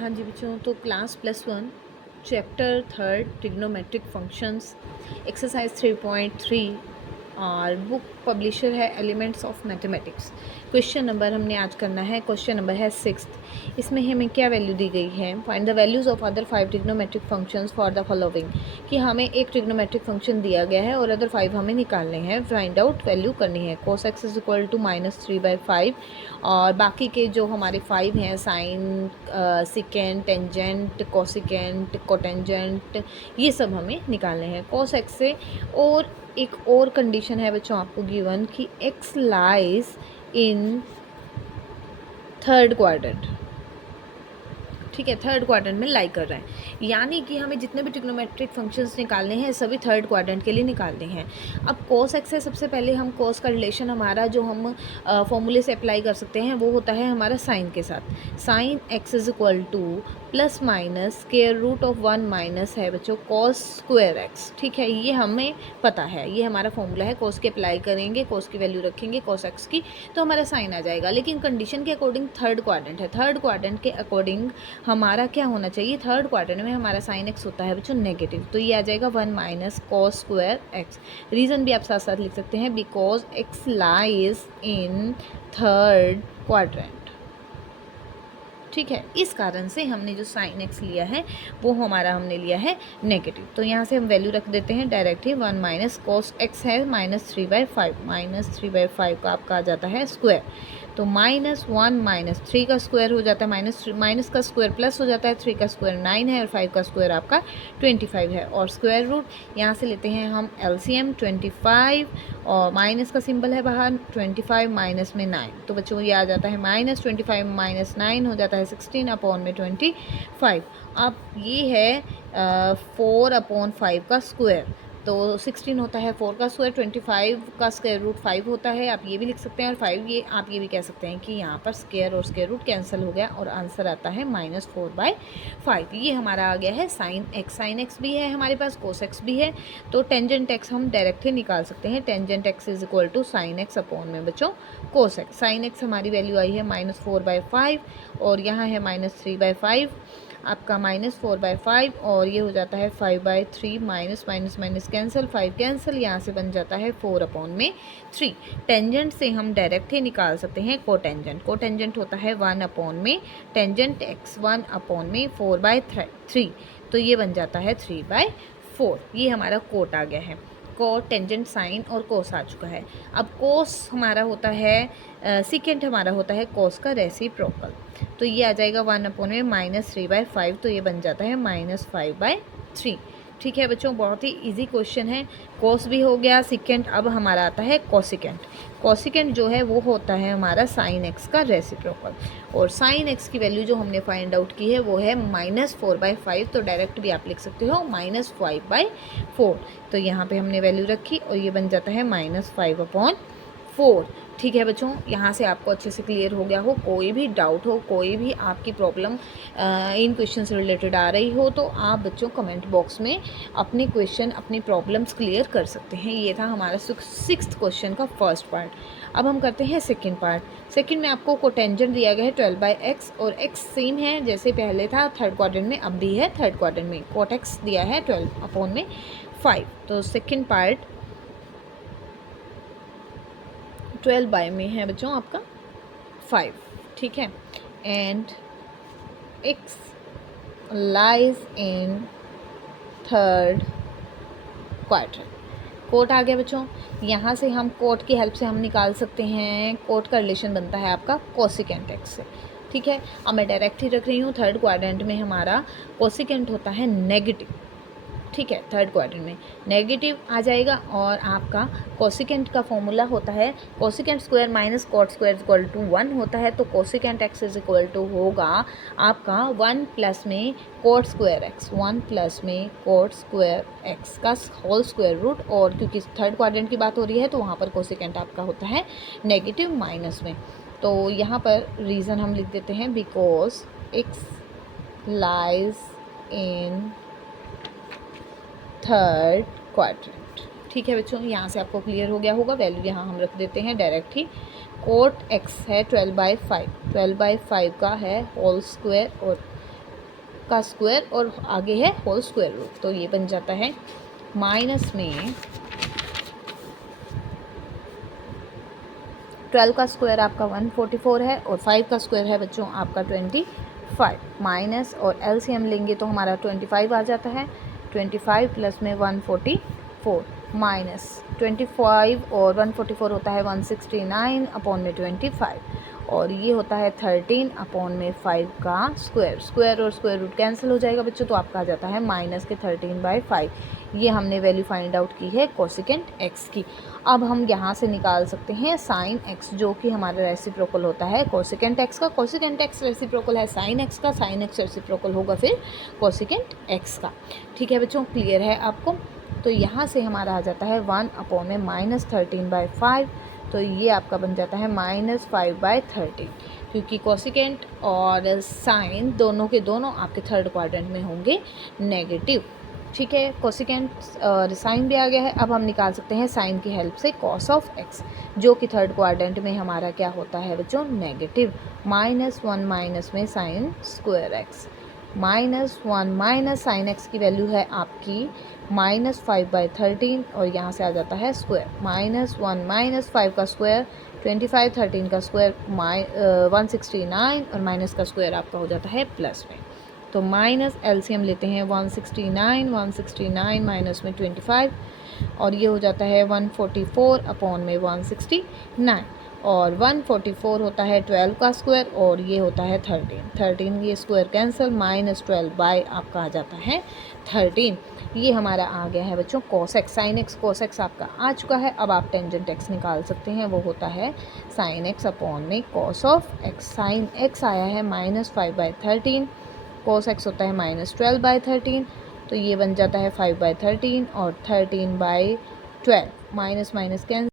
हाँ जी बच्चों, तो class +1 chapter 3 trigonometric functions exercise 3.3 और बुक पब्लिशर है elements of mathematics. Question number हमने आज करना है, क्वेश्चन नंबर है 6। इसमें हमें क्या वैल्यू दी गई है? Find the values of other 5 trigonometric functions for the following. कि हमें एक ट्रिग्नोमेट्रिक फंक्शन दिया गया है और अदर 5 हमें निकालने हैं, फाइंड आउट वैल्यू करनी है। cos x is equal to -3/5 और बाकी के जो हमारे 5 हैं sine, secant, tangent, cosecant, cotangent, ये सब हमें निकालने हैं cos x से। और एक और कंडीशन है बच्चों आपको गिवन कि x lies in third quadrant. ठीक है, थर्ड क्वाड्रेंट में लाई कर रहा है, यानी कि हमें जितने भी ट्रिग्नोमेट्रिक फंक्शंस निकालने हैं सभी थर्ड क्वाड्रेंट के लिए निकालने हैं। अब cos x है, सबसे पहले हम cos का रिलेशन हमारा जो हम फॉर्मूले से अप्लाई कर सकते हैं वो होता है हमारा साइन के साथ। Sine x is equal to plus minus square root of 1 minus है बच्चों cos स्क्वायर x। ठीक है, ये हमें पता है, ये हमारा फॉर्मूला है। cos के अप्लाई करेंगे, cos की वैल्यू रखेंगे cos x की, तो हमारा साइन आ जाएगा। लेकिन कंडीशन के अकॉर्डिंग थर्ड क्वाड्रेंट है, थर्ड क्वाड्रेंट के अकॉर्डिंग हमारा क्या होना चाहिए? थर्ड क्वाड्रेंट में हमारा साइन एक्स होता है बच्चों नेगेटिव, तो ये आ जाएगा 1 minus cos square x. Reason भी आप साथ साथ लिख सकते हैं, because x lies in third quadrant. ठीक है, इस कारण से हमने जो साइन एक्स लिया है वो हमारा हमने लिया है नेगेटिव। तो यहाँ से हम वैल्यू रख देते हैं डायरेक्ट ही। 1 माइनस cos एक्स है -3/5, -3/5 का आपका आ जाता है स्क्वायर, तो -1 -3 का स्क्वायर हो जाता है, माइनस का स्क्वायर प्लस हो जाता है, 3 का स्क्वायर 9 है और 5 का स्क्वायर आपका 25 है। और स्क्वायर रूट यहाँ से लेते हैं हम LCM 25 और माइनस का सिंबल है बाहर, 25 माइनस में 9, तो बच्चों ये आ जाता है -25 माइनस 9 हो जाता है 16/25। अब ये है 4/5 का स्क्वायर, तो 16 होता है 4 का स्क्वायर, 25 का स्क्वायर रूट 5 होता है, आप ये भी लिख सकते हैं। और 5 ये आप ये भी कह सकते हैं कि यहाँ पर स्क्वायर और स्क्वायर रूट कैंसिल हो गया और आंसर आता है -4/5। ये हमारा आ गया है साइन एक्स। साइन एक्स भी है हमारे पास, कोस एक्स भी है, तो टेंजेंट एक्स हम डायरेक्ट ही निकाल सकते हैं। Tangent x is equal to sine x upon में बच्चों कोस एक्स। साइन एक्स हमारी वैल्यू आई है -4/5 और यहाँ है -3/5, आपका -4/5 और ये हो जाता है 5/3, minus minus minus cancel, 5 cancel, यहाँ से बन जाता है 4/3। टेंजेंट से हम डायरेक्ट ही निकाल सकते हैं कोटेंजेंट। कोटेंजेंट होता है 1/में टेंजेंट एक्स, 1/में 4/3, तो ये बन जाता है 3/4। ये हमारा कोट आ गया है। कोट, टेंजेंट, साइन और कोस आ चुका है। अब कोस हमारा होता है सीकेंट हमारा होता है कोस का रेसिप्रोकल, तो ये आ जाएगा 1/में -3/5, तो ये बन जाता है -5/3। ठीक है बच्चों, बहुत ही इजी क्वेश्चन है। कोस भी हो गया, सीकेंट, अब हमारा आता है कोसिकेंट। कोसिकेंट जो है वो होता है हमारा साइन एक्स का रेसिप्रोकल, और साइन एक्स की वैल्यू जो हमने फाइंड आउट की है वो है -4/5, तो डायरेक्ट भी आप लिख सकते हो -5/4। तो यहाँ पे हमने वैल्यू रखी और ये बन जाता है -5/4। ठीक है बच्चों, यहाँ से आपको अच्छे से क्लियर हो गया हो। कोई भी डाउट हो, कोई भी आपकी प्रॉब्लम इन क्वेश्चन से रिलेटेड आ रही हो, तो आप बच्चों कमेंट बॉक्स में अपने क्वेश्चन, अपनी प्रॉब्लम्स क्लियर कर सकते हैं। ये था हमारा 6th क्वेश्चन का फर्स्ट पार्ट। अब हम करते हैं सेकेंड पार्ट। सेकेंड में आपको कोटेंजेंट दिया गया है 12/x, और x सेम है जैसे पहले था थर्ड क्वाड्रेंट में, अब भी है थर्ड क्वाड्रेंट में। कोट x दिया है 12/5, तो सेकेंड पार्ट 12 में है बच्चों आपका 5। ठीक है, and x lies in third quadrant. कोट आ गया बच्चों, यहाँ से हम कोट की हेल्प से हम निकाल सकते हैं। कोट का रिलेशन बनता है आपका कोसिकेंट एक्स से। ठीक है, अब मैं डायरेक्ट ही रख रही हूँ। थर्ड क्वाड्रेंट में हमारा कोसिकेंट होता है नेगेटिव। ठीक है, थर्ड क्वाड्रेंट में नेगेटिव आ जाएगा, और आपका कोसिकेंट का फॉर्मूला होता है cosecant square minus cot square equal to 1 होता है, तो cosecant x is equal to होगा आपका 1 प्लस में कोट स्क्वायर एक्स, 1 प्लस में कोट स्क्वायर एक्स का होल स्क्वायर रूट, और क्योंकि थर्ड क्वाड्रेंट की बात हो रही है तो वहाँ पर कोसिकेंट आपका होता है नेगेटिव माइनस में। तो यहाँ पर रीज़न हम लिख देते हैं, because x lies in third quadrant. ठीक है बच्चों, यहाँ से आपको क्लियर हो गया होगा। वैल्यू यहाँ हम रख देते हैं डायरेक्ट ही। कोट एक्स है 12/5, 12/5 का है होल स्क्वायर, और का स्क्वायर और आगे है होल स्क्वायर रूट, तो ये बन जाता है माइनस में 12 का स्क्वायर आपका 144 है और 5 का स्क्वायर है बच्चों आपका 25, माइनस और एलसीएम लेंगे तो हमारा 25 आ जाता है, 25 प्लस में 144 माइनस 25 और 144 होता है 169 अपॉन में 25 और ये होता है 13 अपॉन में 5 का स्क्वायर, स्क्वायर और स्क्वायर रूट कैंसिल हो जाएगा बच्चों, तो आपका आ जाता है माइनस के 13/5। ये हमने वैल्यू फाइंड आउट की है कोसिकेंट एक्स की। अब हम यहाँ से निकाल सकते हैं साइन एक्स, जो कि हमारा रेसिप्रोकल होता है कोसिकेंट एक्स का। कोसिकेंट एक्स रेसिप्रोकल है साइन एक्स का, साइन एक्स रेसिप्रोकल होगा फिर कोसिकेंट एक्स का। ठीक है बच्चों, क्लियर है आपको? तो यहाँ से हमारा आ जाता है 1 अपॉन में माइनस 13/5, तो ये आपका बन जाता है माइनस 5/13, क्योंकि कोसिकेंट और साइन दोनों के दोनों आपके थर्ड क्वाड्रेंट में होंगे नेगेटिव। ठीक है, कोसिकेंट और साइन भी आ गया है। अब हम निकाल सकते हैं साइन की हेल्प से कॉस ऑफ एक्स, जो कि थर्ड क्वाड्रेंट में हमारा क्या होता है बच्चों, नेगेटिव। -1 माइनस में sine square x, -1 minus sine x की वैल्यू है आपकी -5/13 और यहाँ से आ जाता है स्क्वायर, -1 माइनस 5 का स्क्वायर 25, 13 का स्क्वायर 169 और माइनस का स्क्वायर आपका हो जाता है प्लस में। तो माइनस एलसीएम लेते हैं 169 माइनस में 25 और ये हो जाता है 144 अपॉन में 169 और 144 होता है 12 का स्क्वायर और ये होता है 13 ये स्क्वायर कैंसिल, -12 बाय आपका आ जाता है 13। ये हमारा आ गया है बच्चों cos x. Sine x cos x आपका आ चुका है। अब आप टेंजेंट एक्स निकाल सकते हैं, वो होता है साइन एक्स अपॉन में cos of x. Sine x आया है -5/13, कॉस एक्स होता है -12/13, तो ये बन जाता है 5/13 और 13/12, माइनस माइनस कैंसिल।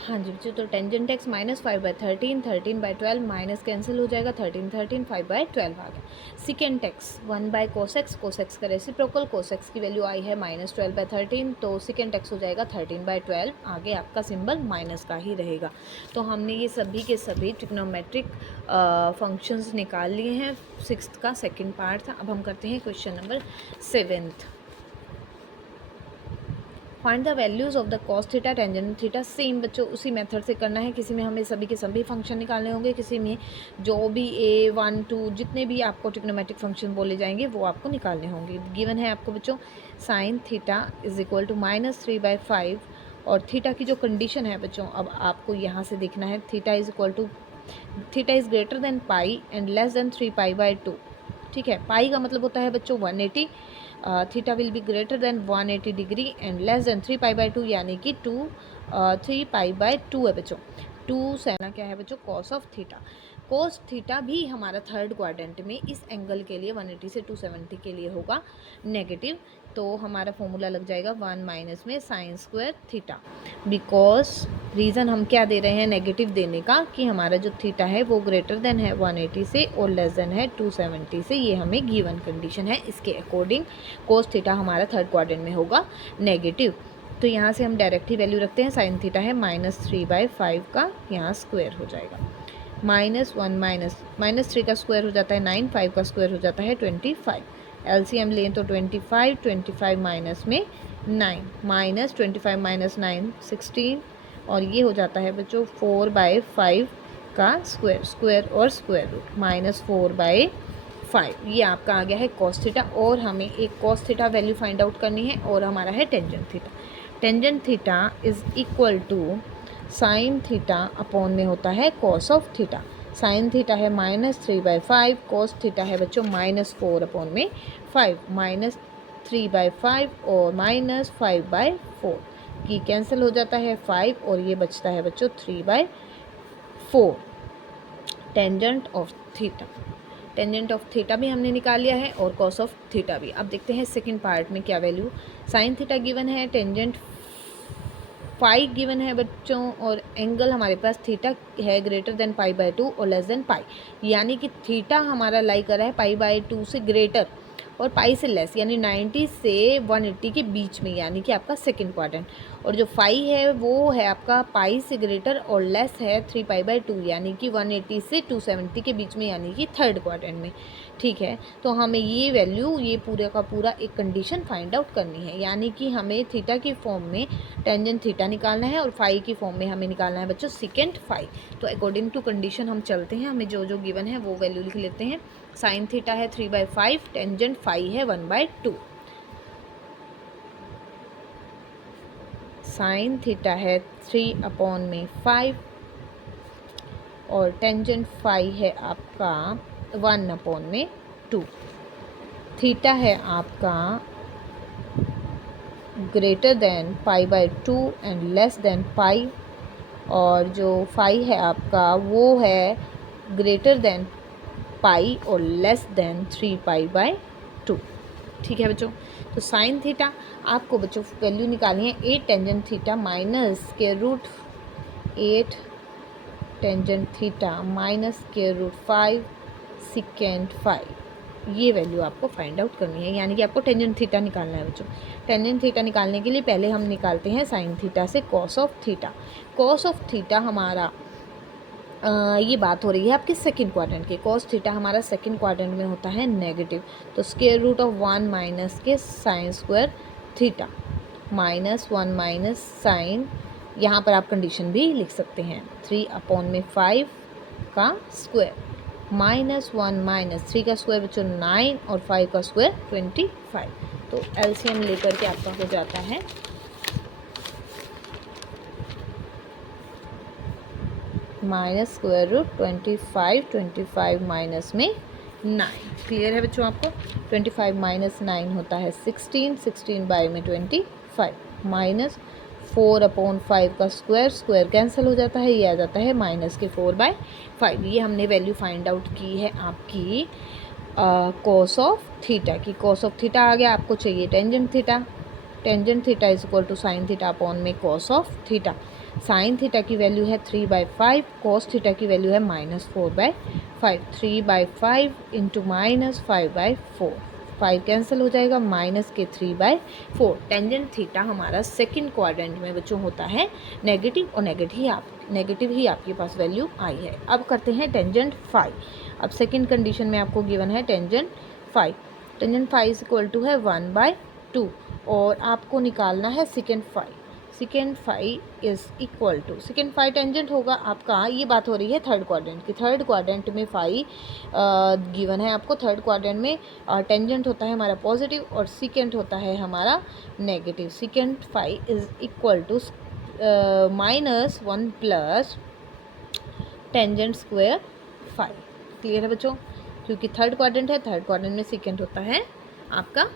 हाँ जी बच्चों, तो टेंजेंट एक्स -5/13, 13/12 माइनस कैंसिल हो जाएगा, 13 5/12 आ गया। Secant x 1/cos x, cos x का रेसिप्रोकल, कोस एक्स की वैल्यू आई है -12/13, तो सिकेंट एक्स हो जाएगा 13/12, आगे आपका सिंबल माइनस का ही रहेगा। तो हमने ये सभी के सभी ट्रिग्नोमेट्रिक फंक्शंस निकाल लिए हैं। 6th का सेकेंड पार्ट था। अब हम करते हैं question number 7th। Find the values of the cos theta tangent theta. Same बच्चों उसी मेथड से करना है। किसी में हमें सभी के सभी फंक्शन निकालने होंगे, किसी में जो भी A1 2 जितने भी आपको ट्रिग्नोमेट्रिक फंक्शन बोले जाएंगे वो आपको निकालने होंगे। गिवन है आपको बच्चों sine theta is equal to -3/5 और थीटा की जो कंडीशन है बच्चों, अब आपको यहाँ से देखना है theta is greater than pi and less than 3π/2। ठीक है, पाई का मतलब होता है बच्चों 180, theta will be greater than 180 degree and less than 3π/2 यानी कि 3π/2 है बच्चों। 2 से क्या है बच्चों cos of theta. Cos theta भी हमारा थर्ड क्वाड्रेंट में इस एंगल के लिए 180 से 270 के लिए होगा नेगेटिव, तो हमारा फॉर्मूला लग जाएगा 1 माइनस में sign square theta. Because reason हम क्या दे रहे हैं नेगेटिव देने का, कि हमारा जो थीटा है वो ग्रेटर देन है 180 से और लेस देन है 270 से। ये हमें गिवन कंडीशन है, इसके अकॉर्डिंग कोस थीटा हमारा थर्ड क्वाड्रेंट में होगा नेगेटिव। तो यहाँ से हम डायरेक्ट ही वैल्यू रखते हैं। साइन थीटा है -3/5 का, यहाँ स्क्वायर हो जाएगा। -1 -3 का स्क्वायर हो जाता है 9, 5 का स्क्वायर हो जाता है 25। एलसीएम लें तो 25 माइनस में 9, -25 - 9 16 और ये हो जाता है बच्चों 4/5 का स्क्वायर, स्क्वायर और स्क्वायर रूट -4/5। ये आपका आ गया है कॉस थीटा और हमें एक cos theta value find out करनी है और हमारा है tangent theta. Tangent theta is equal to sine theta upon में होता है cos of theta. Sine theta है -3/5, कॉस थीटा है बच्चों -4 अपॉन में 5, -3/5 और -5/4 की कैंसिल हो जाता है 5 और ये बचता है बच्चों 3/4। Tangent of theta, tangent of theta भी हमने निकाल लिया है और कॉस ऑफ थीटा भी। अब देखते हैं सेकंड पार्ट में क्या वैल्यू। साइन थीटा गिवन है, टेंजेंट फाई गिवन है बच्चों और एंगल हमारे पास थीटा है ग्रेटर देन π/2 और लेस देन पाई, यानी कि थीटा हमारा लाई कर रहा है π/2 से ग्रेटर और पाई से लेस, यानी 90 से 180 के बीच में, यानी कि आपका सेकंड क्वाड्रेंट। और जो फाई है वो है आपका पाई से ग्रेटर और लेस है 3π/2 यानी कि 180 से 270 के बीच में, यानी कि थर्ड क्वाड्रेंट में। ठीक है, तो हमें ये वैल्यू, ये पूरे का पूरा एक कंडीशन फाइंड आउट करनी है, यानी कि हमें थीटा की फॉर्म में टेंजेंट थीटा निकालना है और फाई की फॉर्म में हमें निकालना है बच्चों सेकेंड फाई। तो अकॉर्डिंग टू कंडीशन हम चलते हैं, हमें जो जो गिवन है वो वैल्यू लिख लेते हैं। साइन थीटा है 3/5, टेंजेंट फाई है 1/2। साइन थीटा है 3/5 और टेंजेंट फाई है आपका 1/2। थीटा है आपका greater than π/2 and less than pi, और जो फाई है आपका वो है ग्रेटर देन पाई और लेस देन 3π/2। ठीक है बच्चों, तो साइन थीटा आपको बच्चों वैल्यू निकालनी है 8 tangent theta minus square root 8 tangent theta minus square root 5 second 5। ये वैल्यू आपको फाइंड आउट करनी है, यानी कि आपको टेंजेंट थीटा निकालना है बच्चों। टेंजेंट थीटा निकालने के लिए पहले हम निकालते हैं साइन थीटा से cos of theta. Cos of theta हमारा ये बात हो रही है आपके सेकंड क्वाड्रेंट की। कॉस थीटा हमारा सेकंड क्वाड्रेंट में होता है नेगेटिव, तो स्क्वायर रूट ऑफ 1 माइनस के sine square theta minus 1 minus sine, यहाँ पर आप कंडीशन भी लिख सकते हैं 3/5 का स्क्वायर माइनस 1 माइनस 3 का स्क्वायर बच्चों 9 और 5 का स्क्वायर 25। तो एलसीएम लेकर के आपका हो जाता है माइनस स्क्वायर रूट 25 माइनस में 9। क्लियर है बच्चों आपको? 25 माइनस 9 होता है 16 बाई में 25 माइनस 4/5 का स्क्वायर कैंसिल हो जाता है, ये आ जाता है माइनस के 4/5। ये हमने वैल्यू फाइंड आउट की है आपकी कॉस ऑफ थीटा की। कॉस ऑफ थीटा आ गया, आपको चाहिए tangent theta. Tangent theta is equal to sine theta upon में cos of theta. Sine theta की वैल्यू है 3/5, कॉस थीटा की वैल्यू है -4/5। 3/5 इंटू माइनस 5/4, 5 कैंसिल हो जाएगा, माइनस के 3/4। टेंजेंट थीटा हमारा सेकंड क्वाड्रेंट में बच्चों होता है नेगेटिव, और नेगेटिव ही आपके पास वैल्यू आई है। अब करते हैं टेंजेंट फाई। अब सेकंड कंडीशन में आपको गिवन है tangent phi. Tangent phi is equal to है 1/2 और आपको निकालना है second phi. Second phi is equal to, second phi tangent होगा आपका, ये बात हो रही है थर्ड क्वाड्रेंट की। थर्ड क्वाड्रेंट में फाई गिवन है आपको। थर्ड क्वाड्रेंट में टेंजेंट होता है हमारा पॉजिटिव और सेकेंड होता है हमारा negative. Second phi is equal to -1 plus tangent square phi. Clear है बच्चों? क्योंकि थर्ड क्वाड्रेंट है, थर्ड क्वाड्रेंट में सेकेंड होता है आपका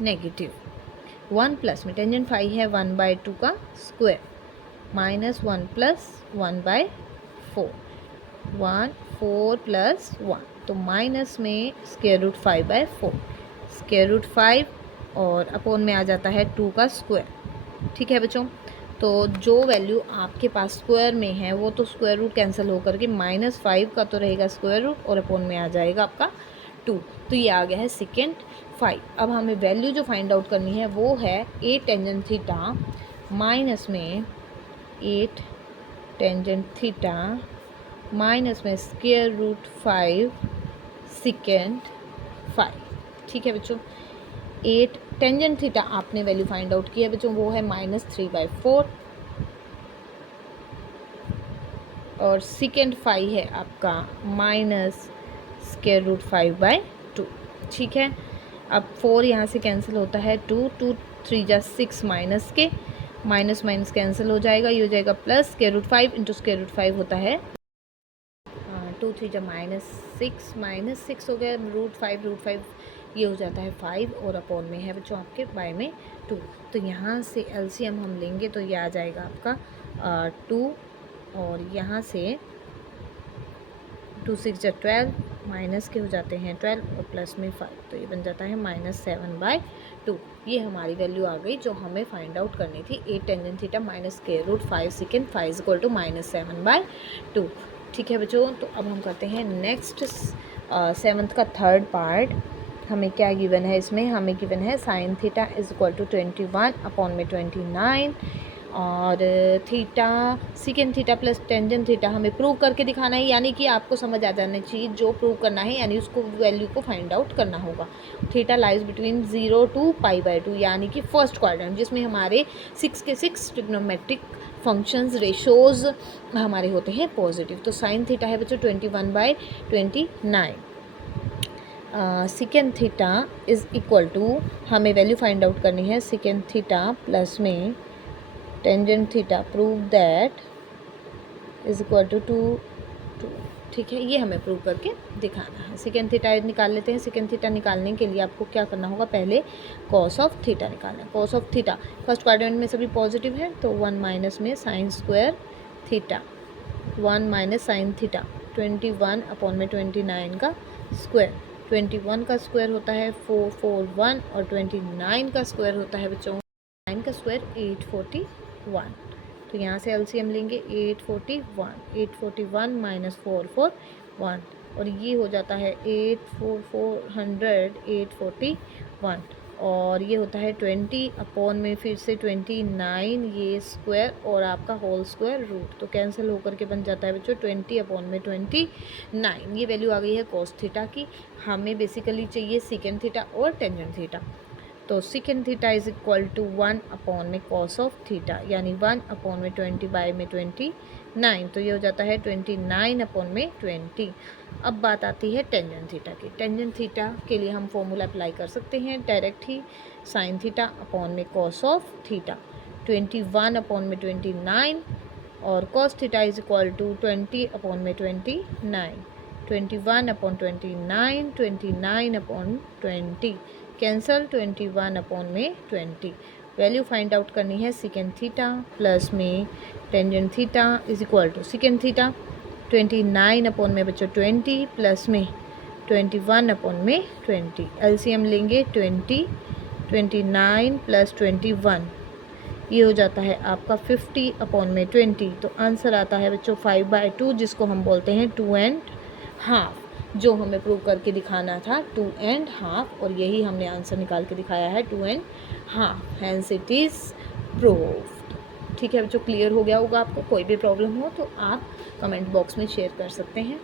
नेगेटिव। 1 प्लस में टेंजेंट फाई है 1/2 का स्क्वायर माइनस 1 प्लस 1/4, 4 प्लस 1, तो माइनस में स्क्वायर रूट 5/4, स्क्वायर रूट 5 और अपोन में आ जाता है 2 का स्क्वायर। ठीक है बच्चों, तो जो वैल्यू आपके पास स्क्वायर में है वो तो स्क्वायर रूट कैंसिल होकर के -5 का तो रहेगा स्क्वायर रूट और अपोन में आ जाएगा आपका 2। तो ये आ गया है सेकेंड फाई। अब हमें वैल्यू जो फाइंड आउट करनी है वो है 8 टेंजेंट थीटा माइनस में 8 टेंजेंट थीटा माइनस में स्क्वायर रूट 5 सेकेंड फाई। ठीक है बच्चों, 8 टेंजेंट थीटा आपने वैल्यू फाइंड आउट किया बच्चों, वो है -3/4 और सेकेंड फाई है आपका माइनस स्क्वायर रूट 5/2। ठीक है, अब 4 यहाँ से कैंसिल होता है, 2 3 जा 6 माइनस के, माइनस माइनस कैंसिल हो जाएगा, ये हो जाएगा plus square root 5 into square root 5 होता है 2 3 जा -6 हो गया, रूट 5 ये हो जाता है 5 और अपॉन में है बच्चों आपके बाय में 2। तो यहाँ से एलसीएम हम लेंगे तो ये आ जाएगा आपका 2 और यहाँ से 2 6 जा 12, माइनस के हो जाते हैं 12 और प्लस में 5, तो ये बन जाता है -7/2। ये हमारी वैल्यू आ गई जो हमें फाइंड आउट करनी थी। 8 tangent theta minus square root 5 second 5 is equal to -7/2। ठीक है बच्चों, तो अब हम करते हैं नेक्स्ट 7th का थर्ड पार्ट। हमें क्या गिवन है इसमें? हमें गिवन है sine theta is equal to 21 upon में 29 और theta second theta plus tangent theta हमें प्रूव करके दिखाना है, यानी कि आपको समझ आ जाना चाहिए जो प्रूव करना है, यानी उसको वैल्यू को फाइंड आउट करना होगा। थीटा लाइज बिटवीन 0 to π/2, यानी कि फर्स्ट क्वाड्रेंट जिसमें हमारे 6 के 6 ट्रिग्नोमेट्रिक फंक्शंस रेशोज़ हमारे होते हैं पॉजिटिव। तो साइन थीटा है बच्चों 21/29। Second theta is equal to, हमें वैल्यू फाइंड आउट करनी है सेकेंड थीटा प्लस में tangent theta, prove that is equal to 2। ठीक है, ये हमें प्रूव करके दिखाना है। सेकेंड थीटा निकाल लेते हैं। सेकेंड थीटा निकालने के लिए आपको क्या करना होगा, पहले कॉस ऑफ थीटा निकालना है। Cos of theta first quadrant में सभी पॉजिटिव है, तो 1 माइनस में sign square theta, 1 minus sine theta 21/29 का स्क्वायर। 21 का स्क्वायर होता है 441 और 29 का स्क्वायर होता है बच्चों 9 का स्क्वायर 841। तो यहाँ से एलसीएम लेंगे 841 माइनस 441 और ये हो जाता है 841 और ये होता है 20 अपॉन में फिर से 29 ये स्क्वायर और आपका होल स्क्वायर रूट, तो कैंसिल होकर के बन जाता है बच्चों 20/29। ये वैल्यू आ गई है कॉस थीटा की। हमें बेसिकली चाहिए सेकेंड थीटा और टेंजेंट थीटा। तो second theta is equal to 1 upon में कॉस ऑफ थीटा, यानी 1 अपॉन में 20/29, तो ये हो जाता है 29/20। अब बात आती है टेंजेंट थीटा की। टेंजेंट थीटा के लिए हम फॉर्मूला अप्लाई कर सकते हैं डायरेक्ट ही, साइन थीटा अपॉन में कॉस ऑफ थीटा 21/29 और cos theta is equal to 20/29, 21/29, 29/20 cancel 21/20। Value find out करनी है सेकेंड थीटा प्लस में tangent theta is equal to second theta 29 में बच्चों 20 प्लस में 21/20। एलसीएम लेंगे 29 प्लस 21, ये हो जाता है आपका 50/20। तो आंसर आता है बच्चों 5/2, जिसको हम बोलते हैं 2.5, जो हमें प्रूव करके दिखाना था 2.5, और यही हमने आंसर निकाल के दिखाया है 2.5। Hence it is proved. ठीक है बच्चों, क्लियर हो गया होगा आपको। कोई भी प्रॉब्लम हो तो आप कमेंट बॉक्स में शेयर कर सकते हैं।